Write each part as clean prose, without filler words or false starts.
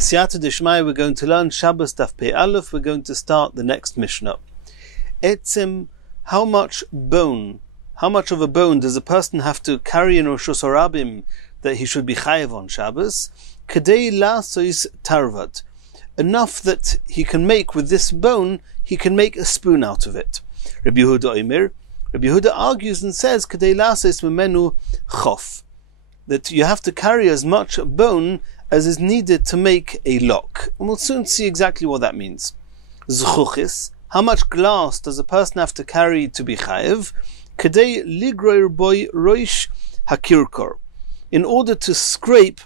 B'siyata Deshmaya, we're going to learn Shabbos Daf Pei Aleph. We're going to start the next Mishnah. Etzim, how much of a bone does a person have to carry in Rosh Hashanah that he should be chayav on Shabbos? Kadei lasois tarvad. Enough that he can make with this bone, he can make a spoon out of it. Rabbi Yehuda argues and says, Kadei lasois memenu chof, that you have to carry as much bone as is needed to make a lock. And we'll soon see exactly what that means. Zchuchis, how much glass does a person have to carry to be chayev? Kadei ligroir boy roish hakirkor, in order to scrape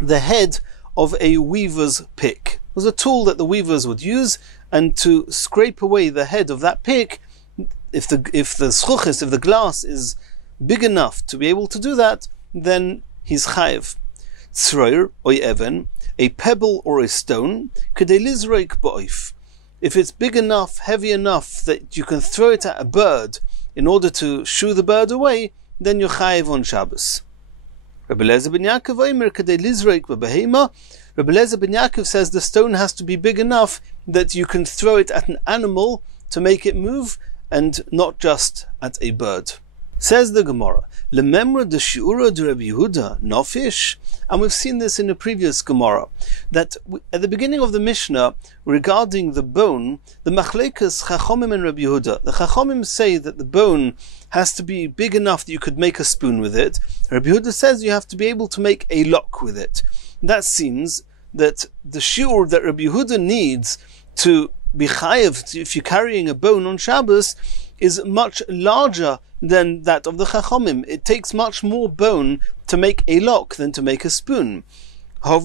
the head of a weaver's pick. It was a tool that the weavers would use, and to scrape away the head of that pick, if the zchuchis, if the glass is big enough to be able to do that, then he's chayev. Tzroir or even, a pebble or a stone, kadei lizroik ba'oif. If it's big enough, heavy enough that you can throw it at a bird in order to shoo the bird away, then you're chayev on Shabbos. Rabbi Eliezer ben Yaakov omer kadei lizroik b'behema. Rabbi Eliezer ben Yaakov says the stone has to be big enough that you can throw it at an animal to make it move, and not just at a bird. Says the Gemara, Lememra de Shi'ura de Rabbi Yehuda, nofish. And we've seen this in a previous Gemara, that at the beginning of the Mishnah, regarding the bone, the Machlekas Chachomim and Rabbi Yehuda, the Chachomim say that the bone has to be big enough that you could make a spoon with it. Rabbi Yehuda says you have to be able to make a lock with it. That seems that the shiur that Rabbi Yehuda needs to be chayev, if you're carrying a bone on Shabbos, is much larger than that of the Chachomim. It takes much more bone to make a lock than to make a spoon. We've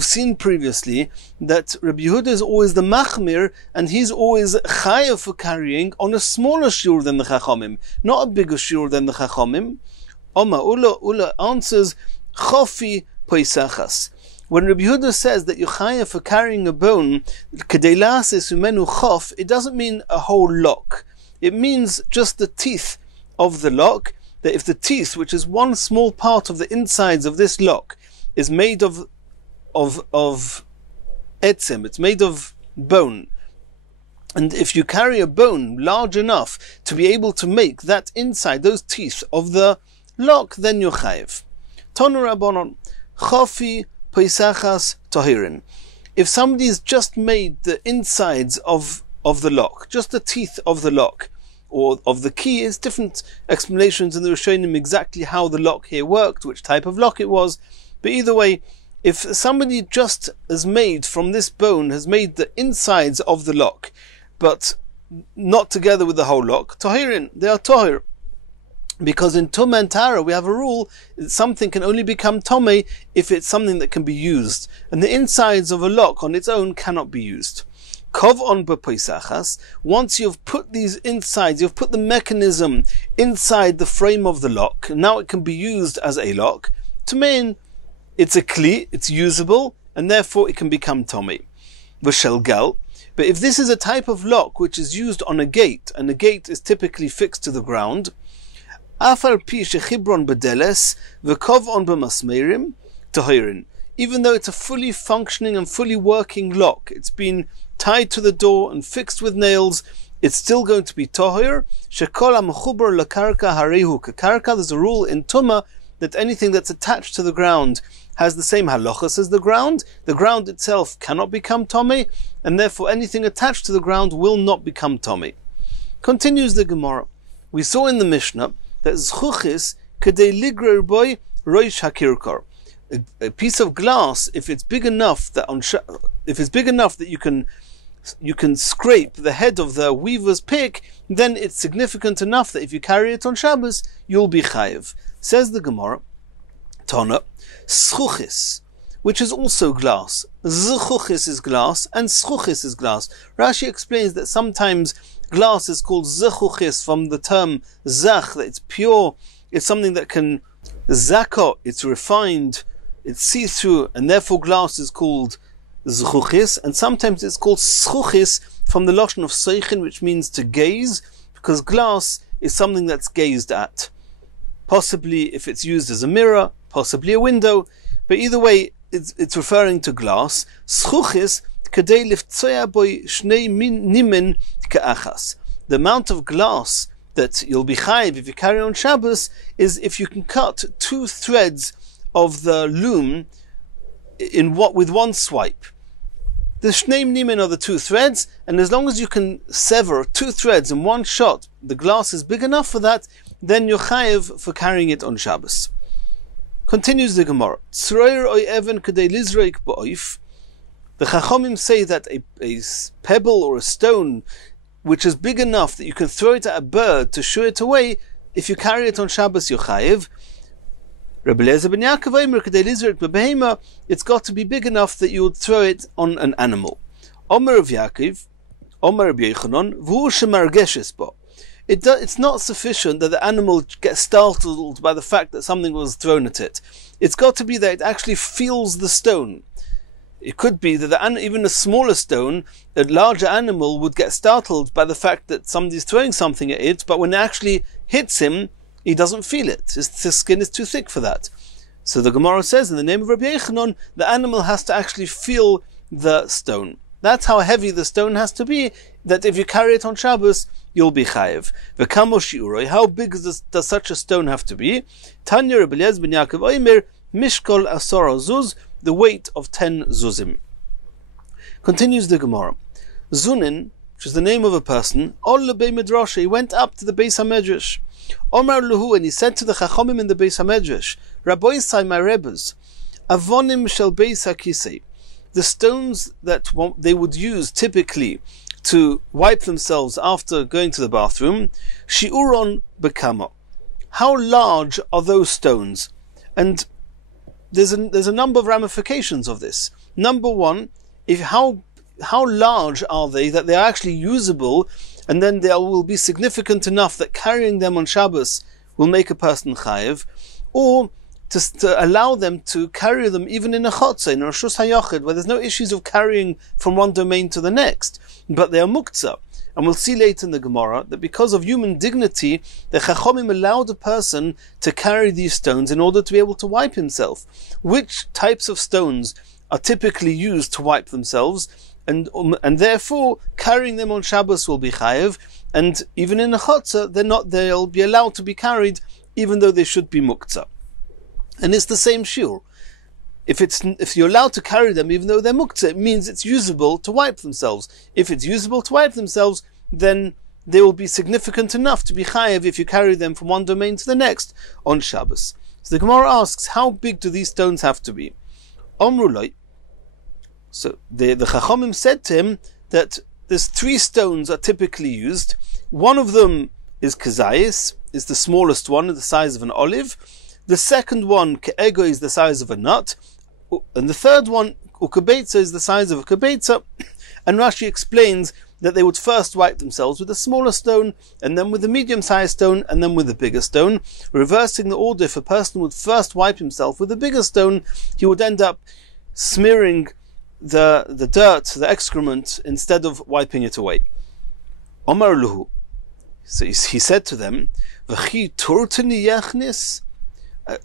seen previously that Rabbi Yehuda is always the machmir, and he's always chayav for carrying on a smaller shiur than the Chachomim, not a bigger shiur than the Chachomim. Ula answers, chofi poisachas. When Rabbi Yehuda says that you're chayav for carrying a bone, kadei lasis umenu chof, it doesn't mean a whole lock. It means just the teeth of the lock, that if the teeth, which is one small part of the insides of this lock, is made of etzim, it's made of bone, and if you carry a bone large enough to be able to make that inside, those teeth of the lock, then you're chayav. Tonu Rabbanon, chofi Pesachas Tahirin. If somebody's just made the insides of the lock, just the teeth of the lock, or of the key, is different explanations in the Rishonim exactly how the lock here worked, which type of lock it was. But either way, if somebody just has made from this bone, has made the insides of the lock, but not together with the whole lock, Tahirin, they are Tahir. Because in Tumah and Tara we have a rule that something can only become Tomei if it's something that can be used. And the insides of a lock on its own cannot be used. Kov on b'poisachas, once you've put these insides, you've put the mechanism inside the frame of the lock, now it can be used as a lock. To mean it's a kli, it's usable, and therefore it can become Tomei. V'shelgal. But if this is a type of lock which is used on a gate, and the gate is typically fixed to the ground, even though it's a fully functioning and fully working lock, it's been tied to the door and fixed with nails, it's still going to be tahir. There's a rule in Tumah that anything that's attached to the ground has the same halachas as the ground. The ground itself cannot become tomei, and therefore anything attached to the ground will not become tomei. Continues the Gemara. We saw in the Mishnah that zchuchis kadei ligrer boy roish hakirkor. A piece of glass, if it's big enough that you can scrape the head of the weaver's pick, then it's significant enough that if you carry it on Shabbos, you'll be chayev. Says the Gemara, Tana, zchuchis, which is also glass. Zchuchis is glass and zchuchis is glass. Rashi explains that sometimes glass is called zechuchis from the term zach, that it's pure, it's something that can zaka, it's refined, it's see-through, and therefore glass is called zechuchis, and sometimes it's called schuchis from the lashon of seichin, which means to gaze, because glass is something that's gazed at. Possibly if it's used as a mirror, possibly a window, But either way, it's referring to glass. Schuchis kedei liftzoya boy shnei nimen ka'achas. The amount of glass that you'll be chayiv if you carry on Shabbos is if you can cut 2 threads of the loom with one swipe. The shnei nimen are the 2 threads, and as long as you can sever 2 threads in one shot, the glass is big enough for that, then you're chayiv for carrying it on Shabbos. Continues the Gemara. The Chachomim say that a pebble or a stone which is big enough that you can throw it at a bird to shoo it away, if you carry it on Shabbos, you're chayiv. Rabbi Eliezer ben Yaakov, it's got to be big enough that you would throw it on an animal. Omer of Yaakov, Omer of Yechanon, v'hu shemargeshes bo. It's not sufficient that the animal gets startled by the fact that something was thrown at it. It's got to be that it actually feels the stone. It could be that even a smaller stone, a larger animal would get startled by the fact that somebody's throwing something at it, but when it actually hits him, he doesn't feel it. His skin is too thick for that. So the Gemara says, in the name of Rabbi Yechanon, the animal has to actually feel the stone. That's how heavy the stone has to be, that if you carry it on Shabbos, you'll be chayiv. V'kamo shi'uroi, how big does such a stone have to be? Tanya Rabbi Eliezer ben Yaakov Omer, mishkol asor zuz, the weight of 10 zuzim. Continues the Gemara. Zunin, which is the name of a person, ol lebei midrash, he went up to the Beis HaMedrash. Omar luhu, and he said to the Chachomim in the Beis HaMedrash, Rabbi Isai, my Rebbes, avonim shel Beis HaKisei, the stones that they would use typically to wipe themselves after going to the bathroom, shi'uron bekama. How large are those stones? And there's a number of ramifications of this. Number one, how large are they that they are actually usable, and then they will be significant enough that carrying them on Shabbos will make a person chayiv, or to allow them to carry them even in a chotza, in a reshus hayachid, where there's no issues of carrying from one domain to the next, but they are muktzah. And we'll see later in the Gemara that because of human dignity, the Chachomim allowed a person to carry these stones in order to be able to wipe himself. Which types of stones are typically used to wipe themselves, and therefore carrying them on Shabbos will be chayev, and even in a chotza they'll be allowed to be carried even though they should be muktzah. And it's the same shiur. If you're allowed to carry them even though they're muktzah, it means it's usable to wipe themselves. If it's usable to wipe themselves, then they will be significant enough to be chayev if you carry them from one domain to the next on Shabbos. So the Gemara asks, how big do these stones have to be? Omrulai. So the Chachomim said to him that there's 3 stones are typically used. One of them is kazayis, is the smallest one, the size of an olive. The second one, ke'ego, is the size of a nut. And the third one, ukebetza, is the size of a kebetza. And Rashi explains that they would first wipe themselves with a smaller stone, and then with a medium-sized stone, and then with a bigger stone. Reversing the order, if a person would first wipe himself with a bigger stone, he would end up smearing the dirt, the excrement, instead of wiping it away. Omar luhu. So he said to them, V'chi turtini yechnis?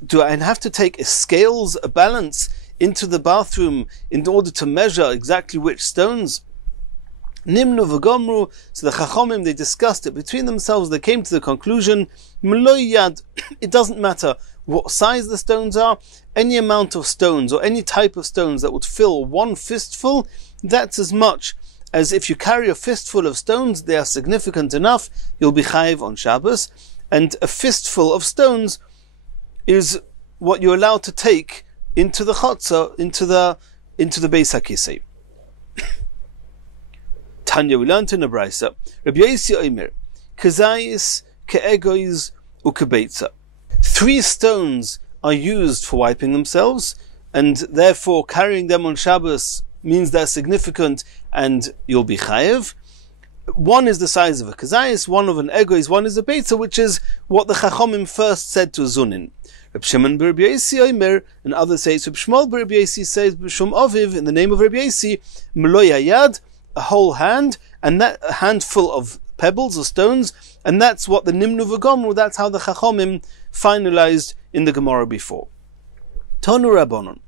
Do I have to take scales, a balance, into the bathroom in order to measure exactly which stones? Nimnu v'gomru. So the Chachomim, they discussed it between themselves. They came to the conclusion, M'lo yad, it doesn't matter what size the stones are. Any amount of stones or any type of stones that would fill one fistful, that's as much as if you carry a fistful of stones, they are significant enough, you'll be chayiv on Shabbos. And a fistful of stones is what you're allowed to take into the chotza, into the Beis HaKisei. Tanya, we learned in the Brisa, Rabbi Yosi Omer, kazayis, ke'egois, ukebetza. 3 stones are used for wiping themselves, and therefore carrying them on Shabbos means they're significant and you'll be chayev. One is the size of a kazayis, one of an egois, one is a betza, which is what the Chachomim first said to Zunin. Reb Shimon bar Rabbi Yosi Omer, and others say, Reb Shmuel bar Rabbi Yosi says, B'shum Oviv, in the name of Rabbi Yosi, M'lo yad, a whole hand, and that a handful of pebbles or stones, and that's what the Nimnu v'gomru, that's how the Chachomim finalized in the Gemara before. Tonu Rabbanon,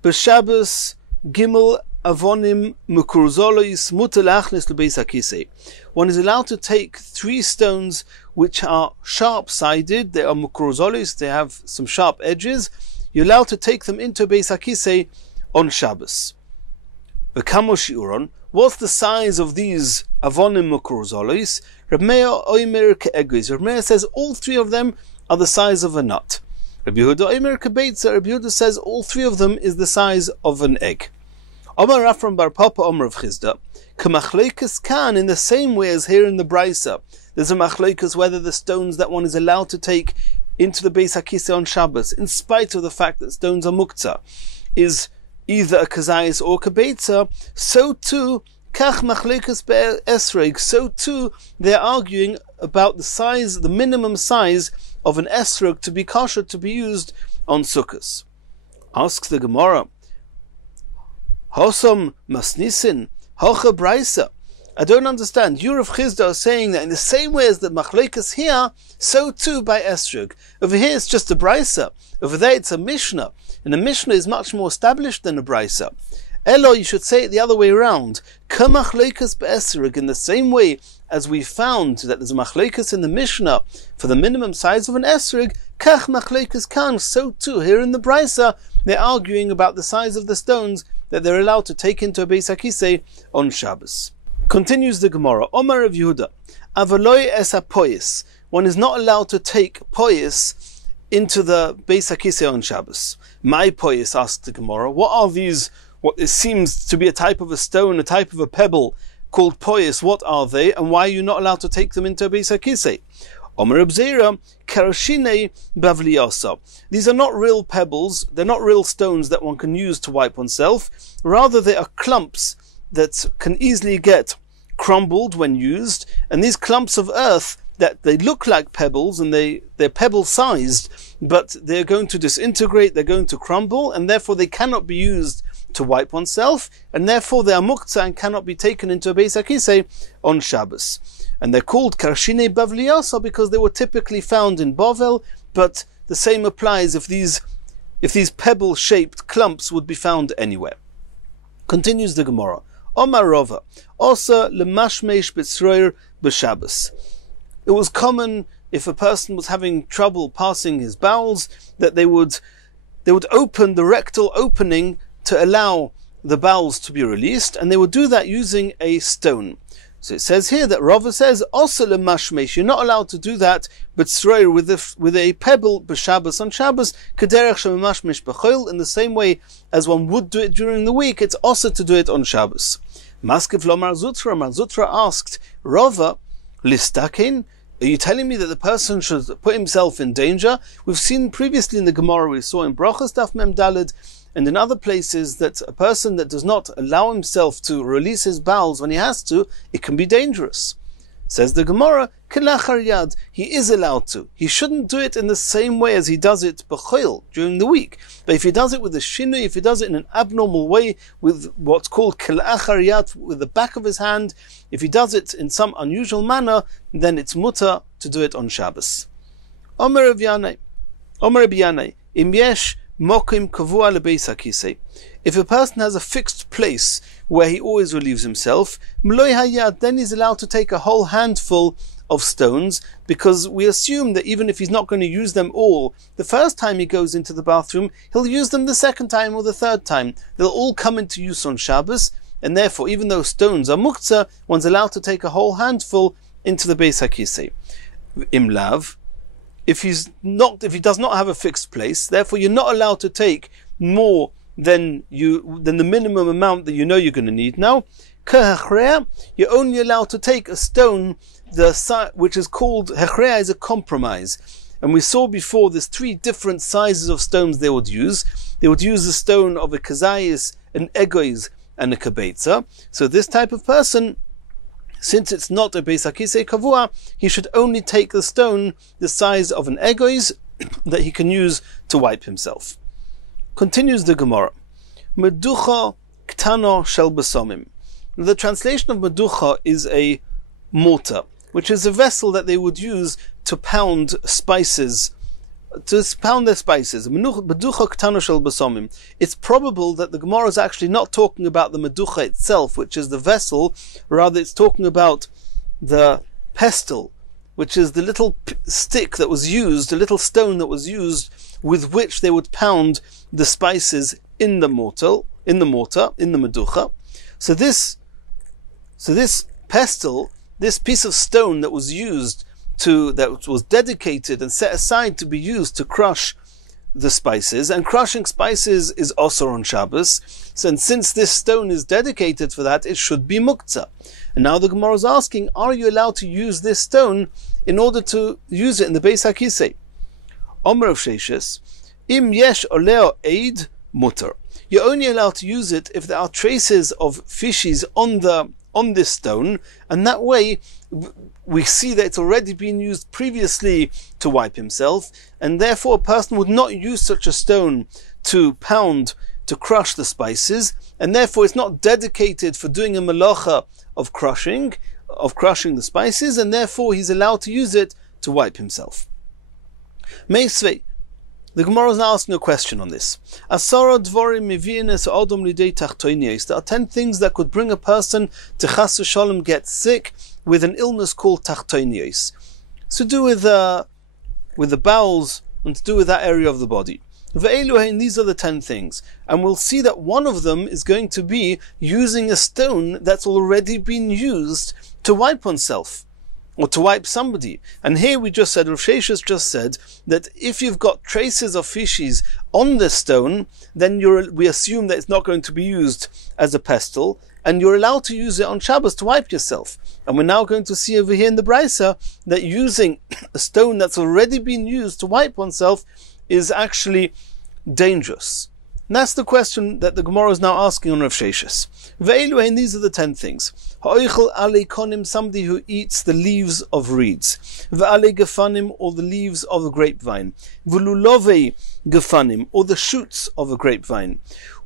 B'Shabbos Gimel Avonim Mukurzolois Mutar Lachnis Lebeis HaKisei. One is allowed to take 3 stones which are sharp-sided. They are mukurzolis, they have some sharp edges. You're allowed to take them into Beis HaKisei on Shabbos. V'kamo shi'uron, what's the size of these avonim mukurzolis? Reb Meir oimer ke'egois. Reb Meir says all 3 of them are the size of a nut. Reb Yehuda oimer ke'beitza. Reb Yehuda says all 3 of them is the size of an egg. Omar Rafram bar Papa Omar of Chizda. K'machleikas kan, in the same way as here in the Brisa. There's a machleikas whether the stones that one is allowed to take into the Beis HaKisei on Shabbos, in spite of the fact that stones are muktzah, is either a kazayis or kabeitza. So too, kach machleikas be'esreg. So too, they're arguing about the size, the minimum size of an esrog to be kosher, to be used on sukkahs. Asks the Gemara, Hosom masnisin hocha brisa. I don't understand. You of Chizda are saying that in the same way as the machleikas here, so too by esrog. Over here it's just a brisa. Over there it's a mishnah, and a mishnah is much more established than a brisa. Elo, you should say it the other way around. Kamachleikas be'esrog, in the same way as we found that there's a machleikas in the mishnah for the minimum size of an esrog, kach machleikas kan. So too here in the brisa they're arguing about the size of the stones that they're allowed to take into a Beis HaKisei on Shabbos. Continues the Gemara, Omar of Yehuda, Avaloi es ha-poyis. One is not allowed to take poyis into the Beis HaKisei on Shabbos. My poyis, asked the Gemara, what are these, what it seems to be a type of a stone, a type of a pebble called poyis, what are they, and why are you not allowed to take them into a Beis HaKisei? Omer Abzera, Karashine Bavliasa. These are not real pebbles, they're not real stones that one can use to wipe oneself, rather they are clumps that can easily get crumbled when used, and these clumps of earth that they look like pebbles and they're pebble sized, but they're going to disintegrate, they're going to crumble, and therefore they cannot be used to wipe oneself, and therefore they are muktzah and cannot be taken into a Beis HaKisei on Shabbos. And they're called Karshine Bavliasa because they were typically found in Bavel, but the same applies if these pebble-shaped clumps would be found anywhere. Continues the Gemara. Omar Rava, Osa lemashmesh b'tzroir b'Shabbos. It was common if a person was having trouble passing his bowels that they would open the rectal opening to allow the bowels to be released, and they would do that using a stone. So it says here that Rava says, Osa lemashmesh, you're not allowed to do that, but tzroir with a pebble b'Shabbos on Shabbos, kederech shemashmesh b'chol, in the same way as one would do it during the week, it's also to do it on Shabbos. Maskiv lo Mar Zutra asked, Rava, listakin, are you telling me that the person should put himself in danger? We've seen previously in the Gemara, we saw in Brachas Daf Mem Daled, and in other places, that a person that does not allow himself to release his bowels when he has to, it can be dangerous. Says the Gemara, Kelachar Yad, he is allowed to. He shouldn't do it in the same way as he does it b'choil, during the week. But if he does it with a shinui, if he does it in an abnormal way, with what's called Kelachar Yad, with the back of his hand, if he does it in some unusual manner, then it's mutar to do it on Shabbos. Omer Rav Yanai, Im yesh mokim kavua lebeis hakisei. If a person has a fixed place where he always relieves himself, mloi hayad, then he's allowed to take a whole handful of stones, because we assume that even if he's not going to use them all the first time he goes into the bathroom, he'll use them the second time or the third time. They'll all come into use on Shabbos, and therefore, even though stones are muktzah, one's allowed to take a whole handful into the Beis HaKisei. Imlav, if he does not have a fixed place, therefore you're not allowed to take more than the minimum amount that you know you're going to need. Now, you're only allowed to take a stone which is called hechrea, is a compromise. And we saw before there's 3 different sizes of stones they would use. They would use the stone of a kazayis, an egois, and a kabetza. So this type of person, since it's not a Beis HaKisei kavua, he should only take the stone the size of an egois that he can use to wipe himself. Continues the Gemara. Meducha ktano shel basomim. The translation of meducha is a mortar, which is a vessel that they would use to pound spices to pound their spices. It's probable that the Gemara is actually not talking about the meducha itself, which is the vessel, rather it's talking about the pestle, which is the little stick that was used, the little stone that was used with which they would pound the spices in the mortar, in the meducha. So this pestle, this piece of stone that was used that was dedicated and set aside to be used to crush the spices, and crushing spices is also on Shabbos. So, and since this stone is dedicated for that, it should be muktzah. And now the Gemara is asking, are you allowed to use this stone in order to use it in the Beis HaKisei? Omer of Sheshes, im yesh oleo eid mutter. You're only allowed to use it if there are traces of fishes on this stone, and that way we see that it's already been used previously to wipe himself, and therefore a person would not use such a stone to pound, to crush the spices, and therefore it's not dedicated for doing a malacha of crushing the spices, and therefore he's allowed to use it to wipe himself. Meisvei, the Gemara is now asking a question on this. There are 10 things that could bring a person to chas v'sholem get sick with an illness called tachtoinios. It's to do with the bowels and to do with that area of the body. These are the 10 things. And we'll see that one of them is going to be using a stone that's already been used to wipe oneself, or to wipe somebody. And here we just said, Rav Sheshes just said, that if you've got traces of fishes on the stone, then we assume that it's not going to be used as a pestle, and you're allowed to use it on Shabbos to wipe yourself. And we're now going to see over here in the Brisa that using a stone that's already been used to wipe oneself is actually dangerous. And that's the question that the Gemara is now asking on Rav Sheshes. Ve'eluhen, these are the 10 things. Ha'oichel alei konim, somebody who eats the leaves of reeds. Ve'alei gefanim, or the leaves of a grapevine. Ve'lulovei gefanim, or the shoots of a grapevine.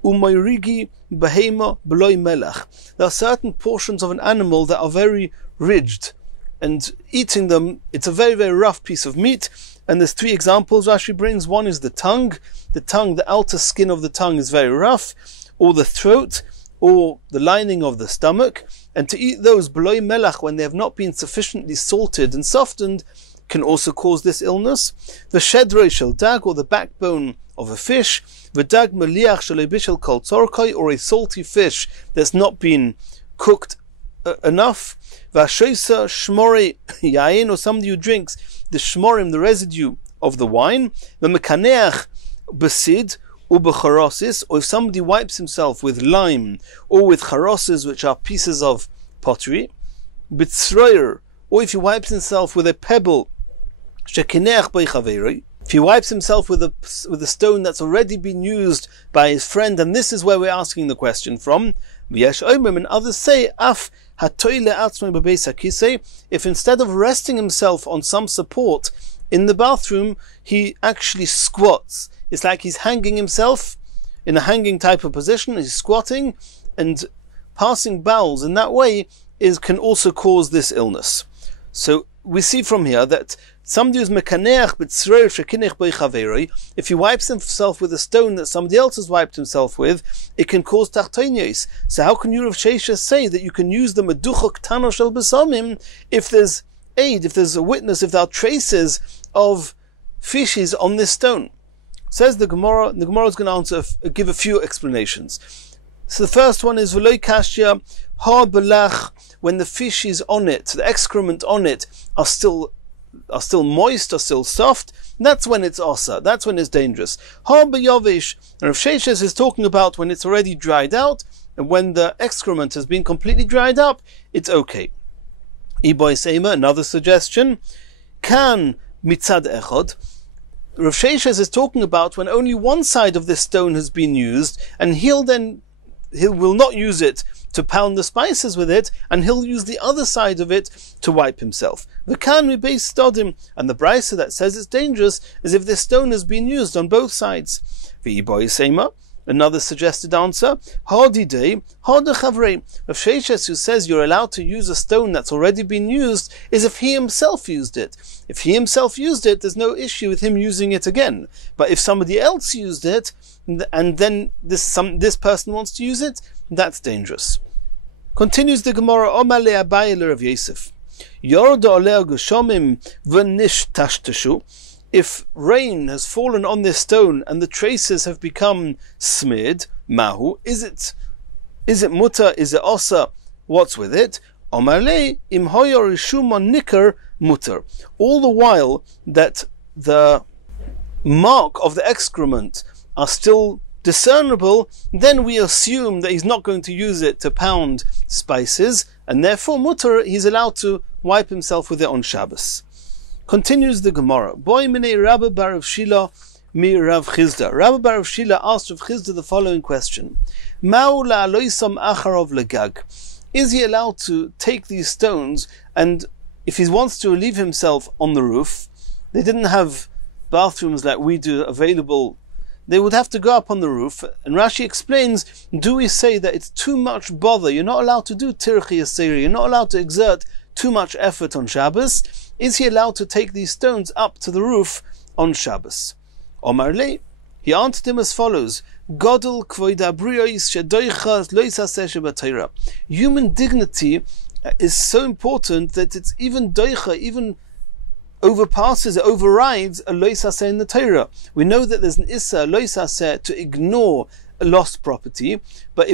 Umoirigi behema b'loi melach. There are certain portions of an animal that are very ridged, and eating them, it's a very, very rough piece of meat. And there's 3 examples Rashi brings. One is the tongue. The outer skin of the tongue is very rough, or the throat, or the lining of the stomach. And to eat those b'loi melach, when they have not been sufficiently salted and softened, can also cause this illness. The shedroi shel dag, or the backbone of a fish. The dag meliach shel bishel kol tzorkoi, or a salty fish that's not been cooked enough. Vashoisa shmorei yain, or somebody who drinks the shmorim, the residue of the wine. The mekaneach besid ubecharosis, or if somebody wipes himself with lime or with charoses, which are pieces of pottery. Bitzroyer, or if he wipes himself with a pebble. Shekineach beichaveri, if he wipes himself with a stone that's already been used by his friend. And this is where we're asking the question from. V'yesh oimim, and others say, af hatoile atzmei bebeis hakisei, if instead of resting himself on some support in the bathroom, he actually squats. It's like he's hanging himself in a hanging type of position. He's squatting, and passing bowels in that way can also cause this illness. So we see from here that somebody who's mekaneach b'tzroyer shekinech beichaveri, if he wipes himself with a stone that somebody else has wiped himself with, it can cause tachtoinios. So how can you, Rav Sheshes, say that you can use the meducha ktana shel besamim if there's if there's a witness, if there are traces of fishes on this stone? Says the Gemara is going to give a few explanations. So the first one is v'loi kashya ha belach, when the fish is on it, the excrement on it are still moist, are still soft, that's when it's osa, that's when it's dangerous. Ha beyavish, and Rav Sheshes is talking about when it's already dried out, and when the excrement has been completely dried up, it's okay. Iboy Seima, another suggestion, kan mitzad echad. Rav Sheshes is talking about when only one side of this stone has been used, and he will not use it to pound the spices with it, and he'll use the other side of it to wipe himself. V'kan mibeis stodim, and the brisa that says it's dangerous is if this stone has been used on both sides. V'iboy seima, Another suggested answer, Hadidei, Hadachavrei. Rav Sheshes, who says you're allowed to use a stone that's already been used, is if he himself used it. If he himself used it, there's no issue with him using it again. But if somebody else used it, and then this person wants to use it, that's dangerous. Continues the Gemara, Omar le Abaye le Rav Yosef. Yorda oleh geshomim v'nish tashtashu. If rain has fallen on this stone and the traces have become smeared, mahu, is it mutter, is it osa, what's with it? Omarle im hoyor rishumon nikar mutter. All the while that the mark of the excrement are still discernible, then we assume that he's not going to use it to pound spices, and therefore mutter, he's allowed to wipe himself with it on Shabbos. Continues the Gemara. Boy mine Rabbi bar Rav Shila mi Rav Chizda. Rabbi bar Rav Shila asked Rav Chizda the following question: Ma'u la'aloisam acharov legag. Is he allowed to take these stones, and if he wants to relieve himself on the roof, they didn't have bathrooms like we do available, they would have to go up on the roof. And Rashi explains, do we say that it's too much bother? You're not allowed to do tirchi asiri, you're not allowed to exert too much effort on Shabbos. Is he allowed to take these stones up to the roof on Shabbos? Omar le, he answered him as follows: Godel kvoid abriyos shedoichas lo yisaseh shebatayra. Human dignity is so important that it's even doicha, even overpasses, it overrides a lo yisaseh in the Torah. We know that there's an issa lo yisaseh to ignore a lost property, but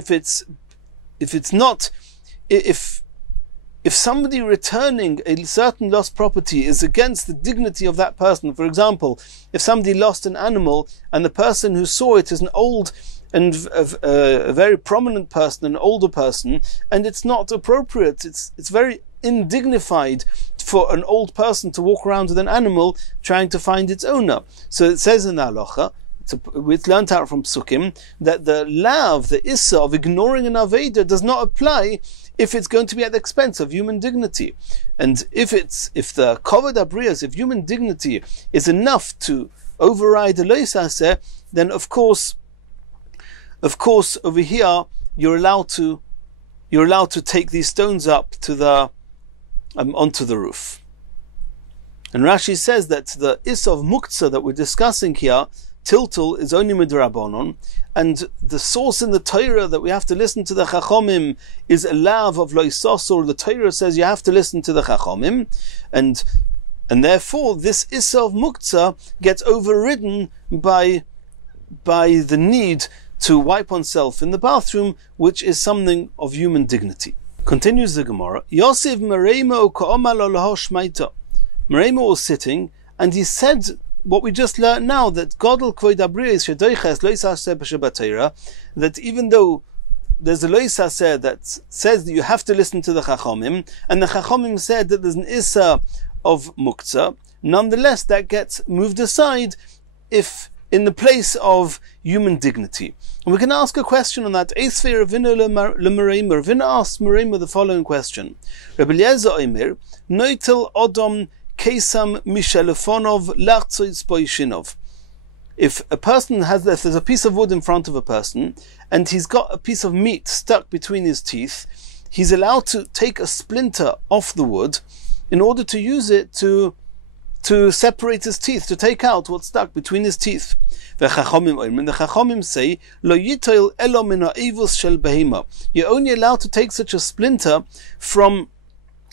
if somebody returning a certain lost property is against the dignity of that person, for example, if somebody lost an animal and the person who saw it is an old and a very prominent person, an older person, and it's not appropriate, it's very indignified for an old person to walk around with an animal trying to find its owner. So it says in the halacha, it's learnt out from Psukim, that the lav, the issa of ignoring an aveda does not apply if it's going to be at the expense of human dignity. And if the kovod abriyos, if human dignity is enough to override the lo yisaseh, then of course over here you're allowed to take these stones up to the onto the roof. And Rashi says that the issa of muktzah that we're discussing here, tiltul, is only midrabanon, and the source in the Torah that we have to listen to the Chachomim is a lav of lo yisasor. The Torah says you have to listen to the Chachomim, and therefore this issa of muktzah gets overridden by the need to wipe oneself in the bathroom, which is something of human dignity. Continues the Gemara. Yosef Merema u'ka'oma lo laho shmaita. Merema was sitting, and he said what we just learned now, that Godel kvoid abriyos shedoiches lo yisaseh b'shabbatayra, that even though there's a lo yisaseh that says that you have to listen to the Chachomim, and the Chachomim said that there's an issa of muktzah, nonetheless that gets moved aside if in the place of human dignity. And we can ask a question on that. Ravina asked Merema the following question: Rabbi Eliezer Omer, noitel odom kesam mishelefonov lachzois boishinov. If there's a piece of wood in front of a person, and he's got a piece of meat stuck between his teeth, he's allowed to take a splinter off the wood in order to use it to separate his teeth, to take out what's stuck between his teeth. The Chachomim say, Lo yitoil elo min ha'evus shel behema. You're only allowed to take such a splinter from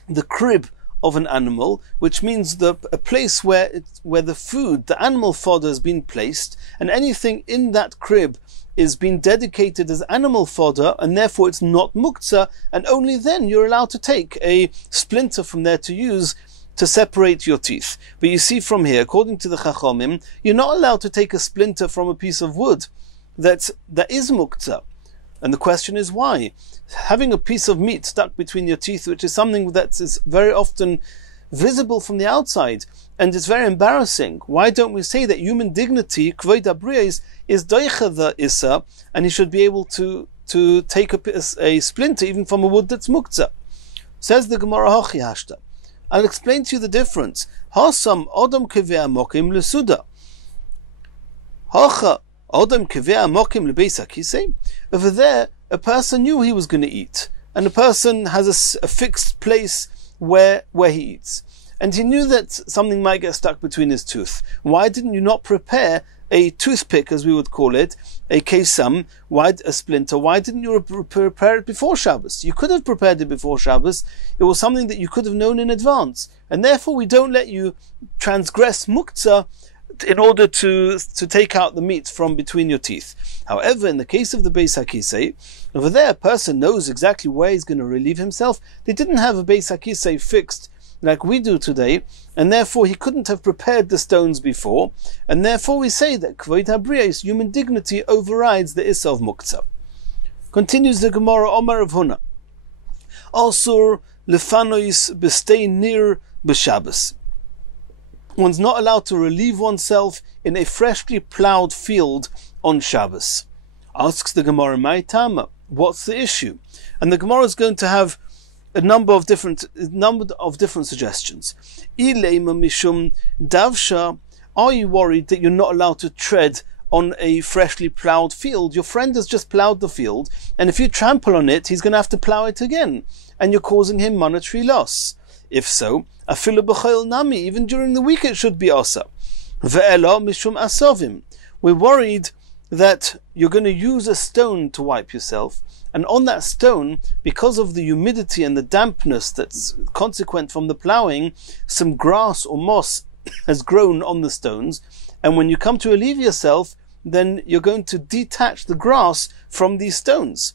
the crib of an animal, which means a place where the food, the animal fodder, has been placed, and anything in that crib is being dedicated as animal fodder, and therefore it's not muktzah, and only then you're allowed to take a splinter from there to use to separate your teeth. But you see from here, according to the Chachomim, you're not allowed to take a splinter from a piece of wood that is muktzah. And the question is why? Having a piece of meat stuck between your teeth, which is something that is very often visible from the outside, and it's very embarrassing. Why don't we say that human dignity, kvoid abriyos, is doicha the issa, and he should be able to take a splinter even from a wood that's muktzah? Says the Gemara, Hochi hashta. I'll explain to you the difference. Hasam odom kivea mokim lesuda. Hacha Over there, a person knew he was going to eat, and a person has a fixed place where he eats. And he knew that something might get stuck between his tooth. Why didn't you not prepare a toothpick, as we would call it, a kesam, a splinter? Why didn't you prepare it before Shabbos? You could have prepared it before Shabbos. It was something that you could have known in advance. And therefore we don't let you transgress muktzah in order to take out the meat from between your teeth. However, in the case of the Beis HaKisei, over there a person knows exactly where he's going to relieve himself. They didn't have a Beis HaKisei fixed like we do today, and therefore he couldn't have prepared the stones before, and therefore we say that Kvod HaBrios, human dignity, overrides the Issa of Muktzah. Continues the Gemara, Omar of Huna. Asur lefanois b'stei nir b'Shabbos. One's not allowed to relieve oneself in a freshly ploughed field on Shabbos. Asks the Gemara, Mai Tama, what's the issue? And the Gemara is going to have a number of different suggestions. Ileima mishum davsha, are you worried that you're not allowed to tread on a freshly ploughed field? Your friend has just ploughed the field, and if you trample on it, he's going to have to plough it again, and you're causing him monetary loss. If so, afilu b'chayil nami, even during the week it should be asa. Ve'ela mishum asovim, we're worried that you're going to use a stone to wipe yourself, and on that stone, because of the humidity and the dampness that's consequent from the ploughing, some grass or moss has grown on the stones, and when you come to relieve yourself, then you're going to detach the grass from these stones.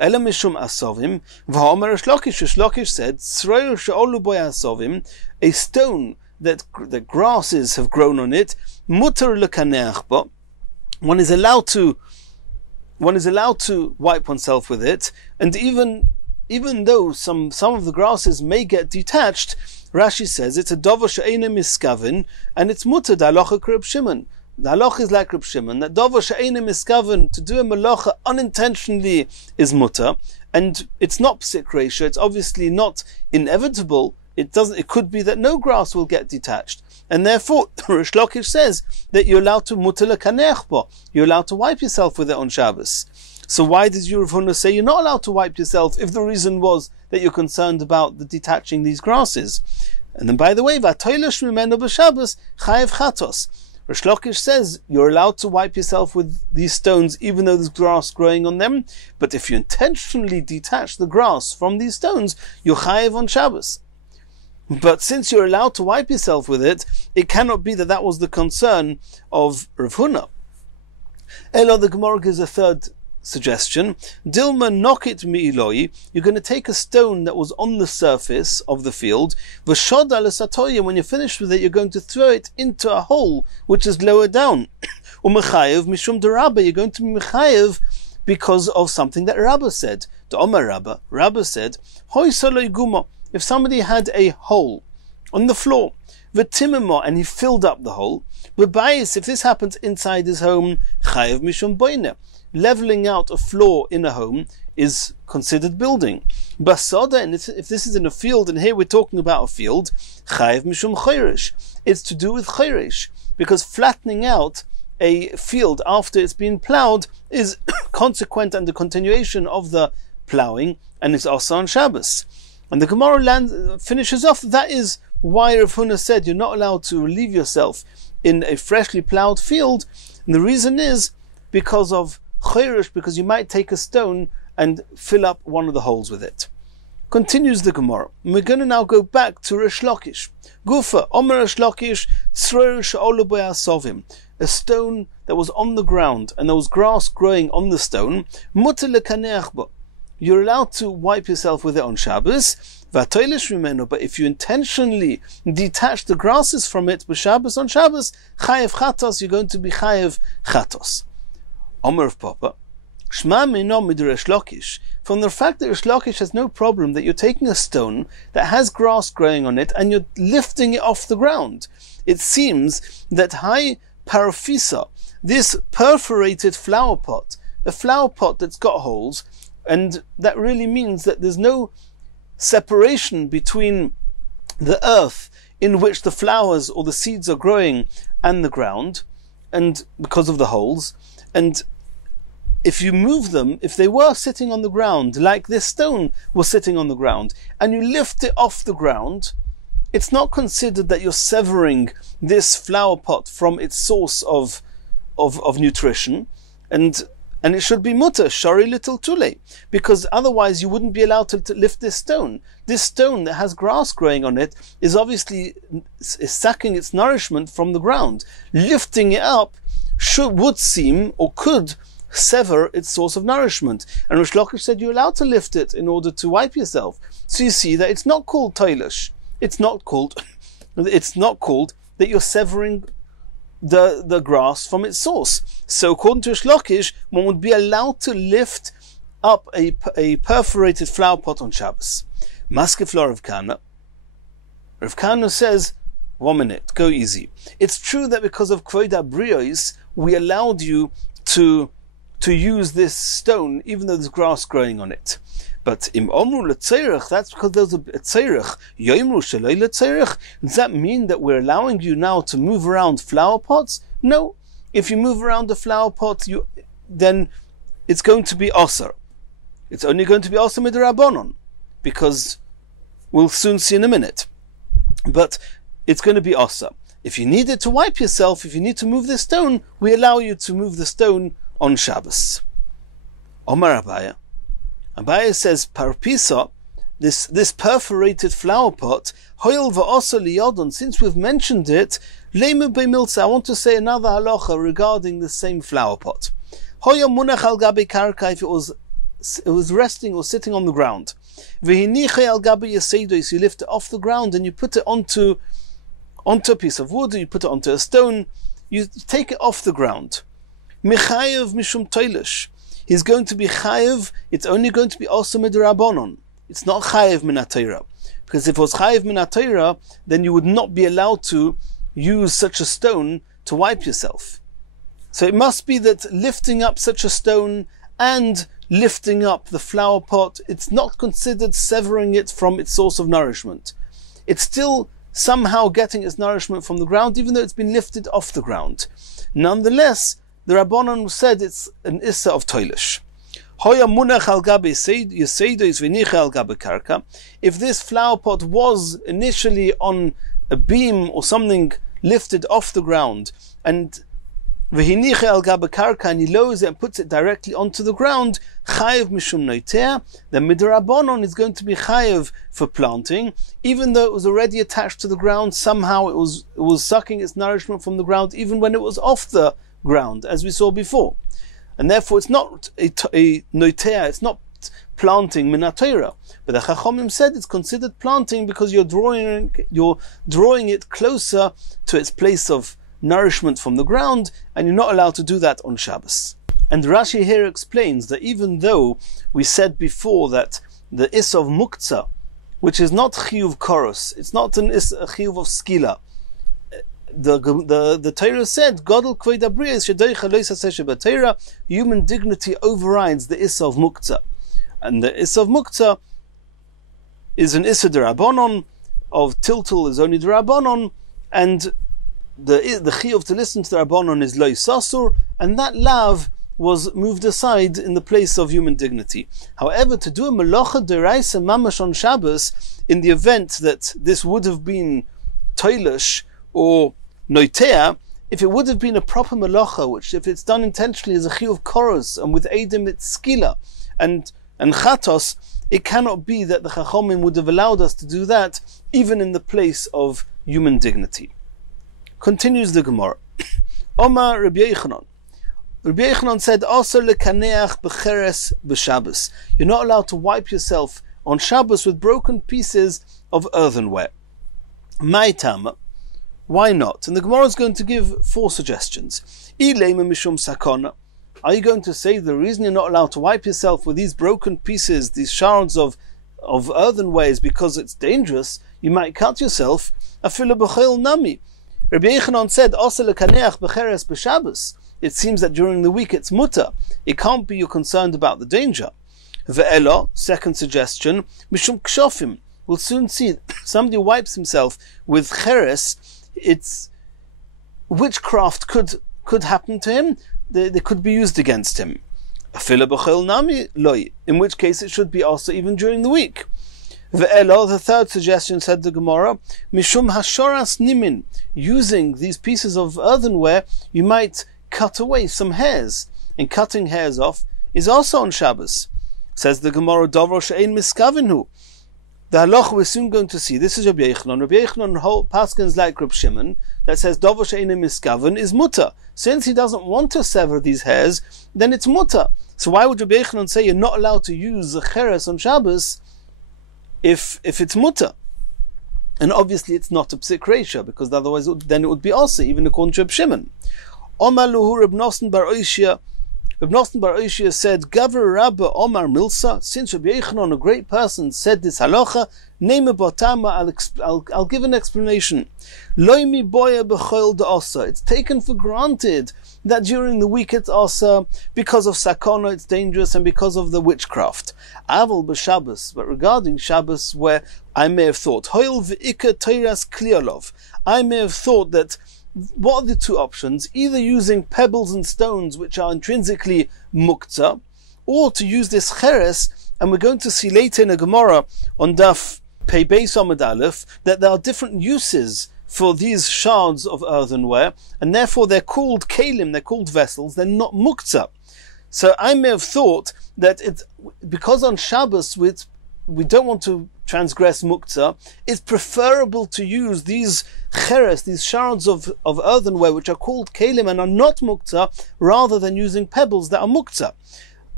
Ela mishum asovim, v'haomer Shlokish said, Tzroil she'olu boy asovim, a stone that the grasses have grown on it, mutar lekaneach bo, one is allowed to wipe oneself with it, and even though some of the grasses may get detached, Rashi says it's a dover she'eina miskavin, and it's mutar d'alocha Reb Shimon. The halacha is like Reb Shimon, that dover she'eina miskavin, to do a malacha unintentionally is mutar, and it's not psik reisha, it's obviously not inevitable. It could be that no grass will get detached, and therefore Rish Lakish says that you're allowed to mutar lekanech bo, you're allowed to wipe yourself with it on Shabbos. So why does Rav Huna say you're not allowed to wipe yourself if the reason was that you're concerned about the detaching these grasses? And then, by the way, v'atoylesh mimeno b'Shabbos chayev chatos. Rish Lakish says you're allowed to wipe yourself with these stones even though there's grass growing on them, but if you intentionally detach the grass from these stones, you're chayev on Shabbos. But since you're allowed to wipe yourself with it, it cannot be that was the concern of Rav Huna. Elo, the Gemara gives a third suggestion. Dilma nokit mi'iloi, you're going to take a stone that was on the surface of the field, v'shoda l'satoya, when you're finished with it, you're going to throw it into a hole which is lower down. U'mechayev mishum derabba, you're going to be mechayev because of something that Rabbah said. D'omar Rabbah said, hoi saloi guma, if somebody had a hole on the floor, v'timimo, and he filled up the hole, v'bayis, if this happens inside his home, chayev mishum boine, leveling out a floor in a home is considered building. Basada, and if this is in a field, and here we're talking about a field, chayev mishum chayrish, it's to do with chayrish, because flattening out a field after it's been ploughed is consequent and the continuation of the ploughing, and it's also on Shabbos. And the Gemara finishes off, that is why Rav Huna said you're not allowed to relieve yourself in a freshly ploughed field, and the reason is because of chayrish, because you might take a stone and fill up one of the holes with it. Continues the Gemara. We're going to now go back to Rish Lakish. Gufa, Omer Rish Lakish, Tzroil she'olu bo asovim, a stone that was on the ground and there was grass growing on the stone, mutar lekaneach bo, you're allowed to wipe yourself with it on Shabbos, v'atoylesh mimeno, but if you intentionally detach the grasses from it b'Shabbos on Shabbos, chayev chatos, you're going to be chayev chatos. Omer of Papa, Shma mino mid Rish Lakish, from the fact that Rish Lakish has no problem that you're taking a stone that has grass growing on it and you're lifting it off the ground. It seems that high parafisa, this perforated flower pot, a flower pot that's got holes, and that really means that there's no separation between the earth in which the flowers or the seeds are growing and the ground, and because of the holes, And if you move them, if they were sitting on the ground, like this stone was sitting on the ground, and you lift it off the ground, it's not considered that you're severing this flower pot from its source of nutrition, and it should be mutter, shari little tule, because otherwise you wouldn't be allowed to lift this stone. This stone that has grass growing on it is obviously sucking its nourishment from the ground. Lifting it up would seem, or could, sever its source of nourishment. And Rish Lakish said you're allowed to lift it in order to wipe yourself. So you see that it's not called toilish. It's not called that you're severing the grass from its source. So according to Rish Lakish, one would be allowed to lift up a perforated flower pot on Shabbos. Maskef lo Rav Kana. Rav Kana says, 1 minute, go easy. It's true that because of Kvod HaBriyos, we allowed you to use this stone, even though there's grass growing on it. But im omru letzerich, that's because there's a tzerich. Yomru shaloi letzerich. Does that mean that we're allowing you now to move around flower pots? No. If you move around the flower pot, then it's going to be osir. It's only going to be osir midrabanon, because we'll soon see in a minute. But it's going to be osir. If you need it to wipe yourself, if you need to move the stone, we allow you to move the stone on Shabbos. Omar Abaya. Abaya says, Parpisa, this perforated flower pot, Hoyel va'osa liyodon, since we've mentioned it, Lema be'milsa, I want to say another halacha regarding the same flower pot. Hoya munach al gabi karka, if it was resting or sitting on the ground. V'hiniche al gabi yasedos, you lift it off the ground and you put it onto a piece of wood, you put it onto a stone, you take it off the ground. Mechayev mishum toilish. He's going to be chayev, it's only going to be also midrabanon. It's not chayev min haTorah. Because if it was chayev min haTorah, then you would not be allowed to use such a stone to wipe yourself. So it must be that lifting up such a stone and lifting up the flower pot, it's not considered severing it from its source of nourishment. It's still somehow getting its nourishment from the ground, even though it's been lifted off the ground. Nonetheless, the Rabbanon said it's an issa of toilish. If this flower pot was initially on a beam or something lifted off the ground, and and he lowers it and puts it directly onto the ground, chayev mishum noitea, then midrabanon is going to be chayev for planting, even though it was already attached to the ground. Somehow it was sucking its nourishment from the ground, even when it was off the ground, as we saw before. And therefore it's not a noitea, it's not planting min haTorah. But the Chachamim said it's considered planting because you're drawing it closer to its place of nourishment from the ground, and you're not allowed to do that on Shabbos. And Rashi here explains that even though we said before that the is of muktzah, which is not chiyuv korus, it's not a chiyuv of skila, the Torah said, Godel kvod habriyos shedoicha lo yisaseh shebatorah, human dignity overrides the is of muktzah. And the is of muktzah is an issa derabanon, of tiltul is only derabanon, and the chiyuv to listen to the Rabbanon is lo yisasur, and that lav was moved aside in the place of human dignity. However, to do a melacha deraisa mamash on Shabbos, in the event that this would have been toilish or noitea, if it would have been a proper melacha, which if it's done intentionally is a chiyuv korus, and with edim it's skila and chatos, it cannot be that the Chachamim would have allowed us to do that, even in the place of human dignity. Continues the Gemara. Omar Rabbi Yochanan. Rabbi Yochanan said, "Also lekaneach becheres b'Shabbos. You're not allowed to wipe yourself on Shabbos with broken pieces of earthenware." My tama. Why not? And the Gemara is going to give 4 suggestions. Ilema mishum sakona. Are you going to say the reason you're not allowed to wipe yourself with these broken pieces, these shards of earthenware, is because it's dangerous? You might cut yourself. Afilu b'chol nami. Rabbi Yochanan said, "Asa lekaneach becheres b'Shabbos." It seems that during the week it's mutter. It can't be you're concerned about the danger. Ve'elo, second suggestion, mishum kshofim. We'll soon see. Somebody wipes himself with cheres. It's witchcraft could happen to him. they could be used against him. In which case it should be also even during the week. The third suggestion, said the Gemara, Mishum hashoras nimin, using these pieces of earthenware, you might cut away some hairs, and cutting hairs off is also on Shabbos. Says the Gemara, Dovro she'ein miskavinu. The halacha we're soon going to see, this is Rabbi Yochanan. Rabbi Yochanan paskins like Reb Shimon, that says Dovro she'ein miskaven is mutter. Since he doesn't want to sever these hairs, then it's mutter. So why would Rabbi Yochanan say you're not allowed to use the cheres on Shabbos if it's mutter? And obviously it's not a psik reisha, because otherwise then it would be also, even according to Reb Shimon. Omar luhu Reb Nosson bar Oishia. Reb Nosson bar Oishia said, Gaver Rabba Omar Milsa, since Rabbi Yochanan, a great person, said this halacha, name a batama, I'll give an explanation. Loimi boya b'choil da'asa. It's taken for granted that during the week it's asa, because of sakona it's dangerous, and because of the witchcraft. Aval b'Shabbos, but regarding Shabbos, where I may have thought, hoil v'ika teiras kliolov, I may have thought that what are the two options? Either using pebbles and stones which are intrinsically muktzah, or to use this cheres, and we're going to see later in a Gemara on Daf Pei Beis Amud Aleph that there are different uses for these shards of earthenware, and therefore they're called kalim, they're called vessels, they're not muktzah. So I may have thought that it's because on Shabbos we don't want to transgress muktzah, it's preferable to use these cheres, these shards of earthenware which are called kalim and are not muktzah, rather than using pebbles that are muktzah.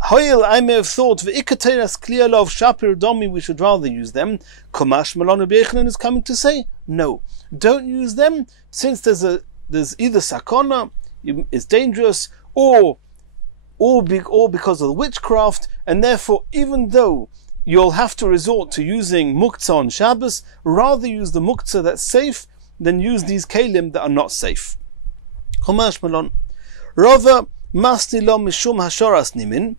Hoil, I may have thought v'ikateras kliyalov shapir domi, we should rather use them. Komash Malon Rabbi Yochanan is coming to say, no, don't use them, since there's either sakona, it's dangerous, or because of the witchcraft, and therefore even though you'll have to resort to using muktzah on Shabbos, rather use the muktzah that's safe than use these kalim that are not safe. Chomash Malon. Rava Mastilo Mishum Hashoras Nimin.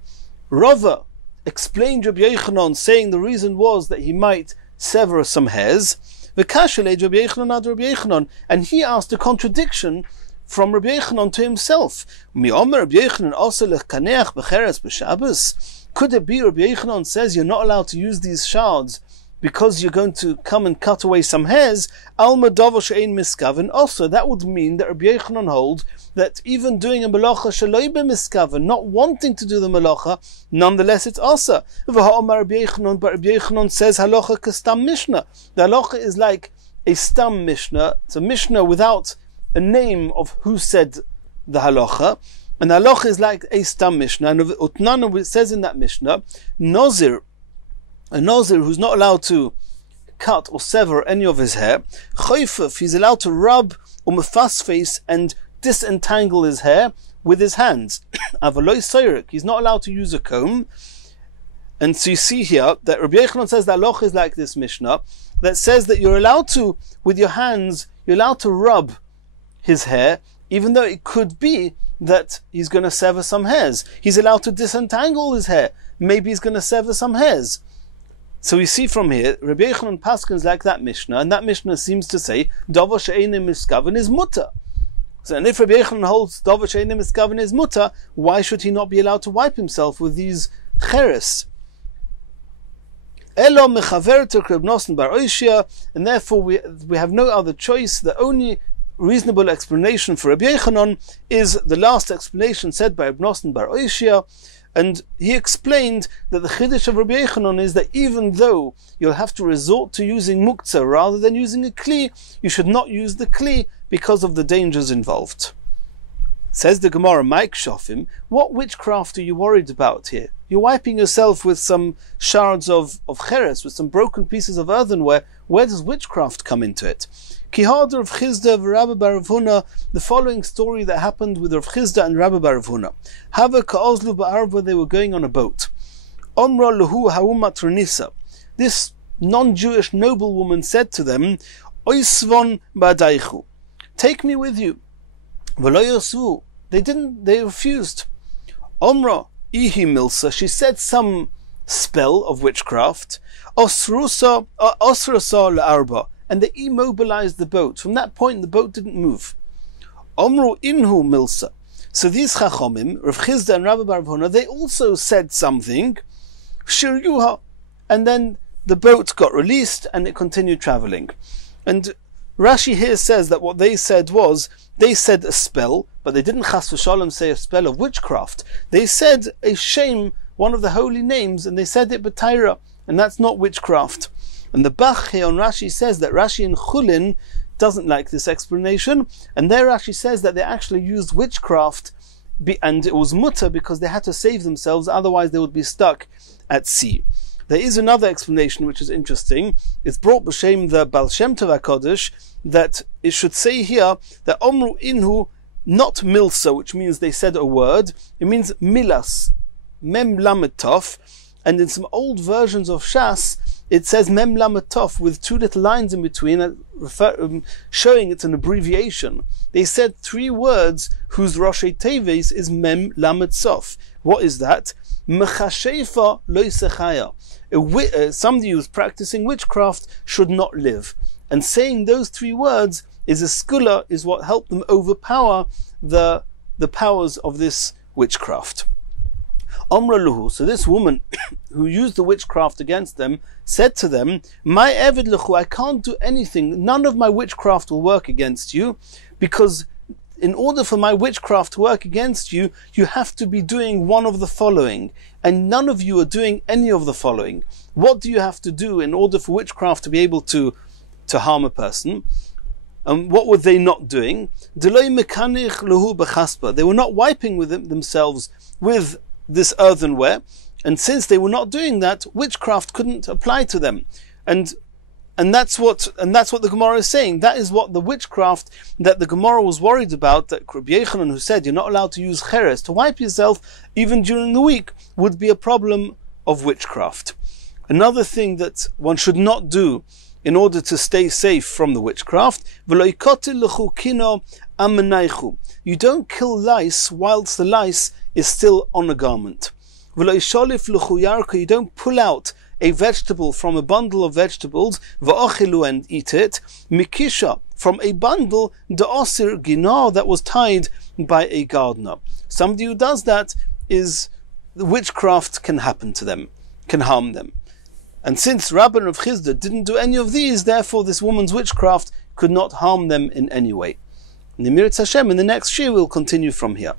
Rava explained Rabbi Yochanan, saying the reason was that he might sever some hairs. V'kashelei Rabbi Yochanan ad Rabbi Yochanan, and he asked a contradiction from Rabbi Yochanan to himself. Mi Omer Rabbi Yochanan also lechkaneach b'cheres b'Shabbos. Could it be Rabbi Yochanan says you're not allowed to use these shards because you're going to come and cut away some hairs? Alma dovo she'ein miskaven. Also, that would mean that Rabbi Yochanan holds that even doing a melacha shaloi b'miskaven, not wanting to do the melacha, nonetheless it's asa. V'ha'omar Rabbi Yochanan, but Rabbi Yochanan says halacha kastam mishnah. The halacha is like a stam mishnah. It's a mishnah without a name of who said the halacha. And the halacha is like a stam mishnah. And Utnana, it says in that mishnah, Nozir, a Nozir who's not allowed to cut or sever any of his hair, Choyfef, he's allowed to rub or mefasfeis and disentangle his hair with his hands. Avaloi Soirik, he's not allowed to use a comb. And so you see here that Rabbi Yochanan says that halacha is like this mishnah that says that you're allowed to, with your hands, you're allowed to rub his hair, even though it could be that he's going to sever some hairs. He's allowed to disentangle his hair. Maybe he's going to sever some hairs. So we see from here, Rabbi Yochanan paskins like that Mishnah, and that Mishnah seems to say, Dovo she'einem miskaven is mutter. So, and if Rabbi Yochanan holds Dovo she'einem miskaven is mutter, why should he not be allowed to wipe himself with these cheres? Elo mechaver to Reb Nosson bar Oishia, and therefore we have no other choice. The only reasonable explanation for Rabbi Yochanan is the last explanation said by Reb Nosson bar Oishia, and he explained that the chiddush of Rabbi Yochanan is that even though you'll have to resort to using muktzah rather than using a kli, you should not use the kli because of the dangers involved. Says the Gemara, Mike Shofim, what witchcraft are you worried about here? You're wiping yourself with some shards of cheres, with some broken pieces of earthenware. Where does witchcraft come into it? Kihad Rav Chizda of Rabbi bar Rav Huna, the following story that happened with Rav Chizda and Rabbi bar Rav Huna. Hava ka'ozlu ba'arva, they were going on a boat. Omra lahu ha'umat renisa. This non-Jewish noblewoman said to them, Oisvon ba'daichu, take me with you. V'lo yosvu, they refused. Omra ihi milsa, she said some spell of witchcraft. Osrasa la'arba, and they immobilized the boat. From that point, the boat didn't move. Omru inhu milsa. So these Chachomim, Rav Chizda and Rabbi Bar Huna, they also said something, Shiryuha, and then the boat got released and it continued traveling. And Rashi here says that what they said was, they said a spell, but they didn't chas v'shalom say a spell of witchcraft. They said a shame, one of the holy names, and they said it b'taira, and that's not witchcraft. And the Bach here on Rashi says that Rashi in Chulin doesn't like this explanation, and there Rashi says that they actually used witchcraft, and it was mutter because they had to save themselves, otherwise they would be stuck at sea. There is another explanation which is interesting. It's brought b'shem the Baal Shem Tov HaKodesh that it should say here that Omru Inhu, not milsa, which means they said a word, it means milas, mem lamed tov, and in some old versions of Shas, it says mem lamed tov with two little lines in between, showing it's an abbreviation. They said 3 words whose Roshei Teves is mem lamed tov. What is that? Mechashefa lo sechaya. Somebody who's practicing witchcraft should not live. And saying those 3 words is a skula, is what helped them overpower the powers of this witchcraft. Omra luhu, so this woman who used the witchcraft against them said to them, my evid luhu, I can't do anything, none of my witchcraft will work against you, because in order for my witchcraft to work against you, you have to be doing one of the following, and none of you are doing any of the following. What do you have to do in order for witchcraft to be able to harm a person? And what were they not doing? They were not wiping with themselves with this earthenware, and since they were not doing that, witchcraft couldn't apply to them. And that's what the Gemara is saying. That is what the witchcraft that the Gemara was worried about, that Rabbi Yochanan, who said you're not allowed to use cheres to wipe yourself even during the week, would be a problem of witchcraft. Another thing that one should not do in order to stay safe from the witchcraft, you don't kill lice whilst the lice is still on a garment. You don't pull out a vegetable from a bundle of vegetables, and eat it, mikisha, from a bundle, de'osir ginar, that was tied by a gardener. Somebody who does that is, the witchcraft can happen to them, can harm them. And since Rabbi and Rav Chizda didn't do any of these, therefore this woman's witchcraft could not harm them in any way. In the Mirat Hashem, in the next Shir, we'll continue from here.